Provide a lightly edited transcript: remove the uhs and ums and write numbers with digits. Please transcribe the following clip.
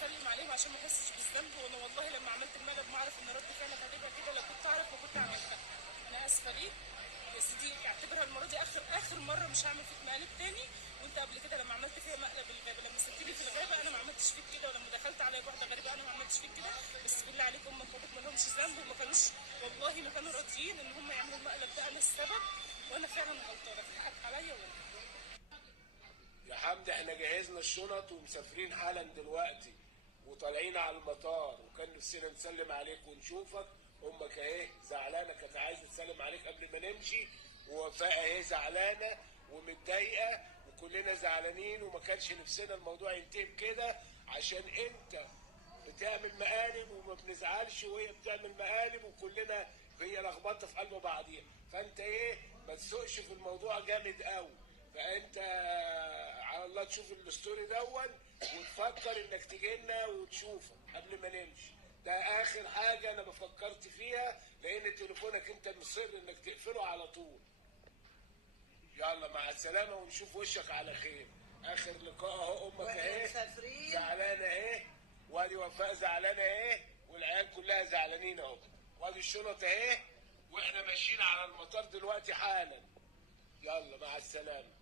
اسلم عليهم عشان ما احسش بالذنب، وانا والله لما عملت المقلب ما اعرف ان رد فعلك هتبقى كده، لو كنت اعرف ما كنت عملتها. انا اسفه ليك يا سيدي، اعتبرها المره دي اخر مره، مش هعمل فيك مقالب تاني. وانت قبل كده لما عملت فيها مقلب الغابه، لما سبتني في الغابه انا ما عملتش فيك كده، ولما دخلت عليا واحده غريبه انا ما عملتش فيك كده. بس بالله عليك امك وابوك ما لهمش ذنب، وما كانوش والله ما كانوا راضيين ان هم يعملوا المقلب ده، انا السبب. وانا فعلا غلطانه، في حقك عليا ولا. يا حمدي احنا جهزنا الشنط ومسافرين حالا دلوقتي وطالعين على المطار، وكان نفسنا نسلم عليك ونشوفك. امك اهي زعلانه، كانت عايزه تسلم عليك قبل ما نمشي، ووفاء اهي زعلانه ومتضايقه، وكلنا زعلانين، وما كانش نفسنا الموضوع ينتهي كده عشان انت بتعمل مقالب وما بنزعلش، وهي بتعمل مقالب، وكلنا هي لخبطه في قلب بعضيها. فانت ايه ما تسوقش في الموضوع جامد قوي. فانت على الله تشوف الستوري دون، وتفكر انك تجي لنا وتشوفه قبل ما نمشي. ده اخر حاجه انا فكرت فيها، لان تليفونك انت مصر انك تقفله على طول. يلا مع السلامه، ونشوف وشك على خير. اخر لقاء اهو، امك اهي زعلانه اهي، وادي وفاء زعلانه اهي، والعيال كلها زعلانين اهو، وادي الشنط اهي، واحنا ماشيين على المطار دلوقتي حالا. يلا مع السلامه.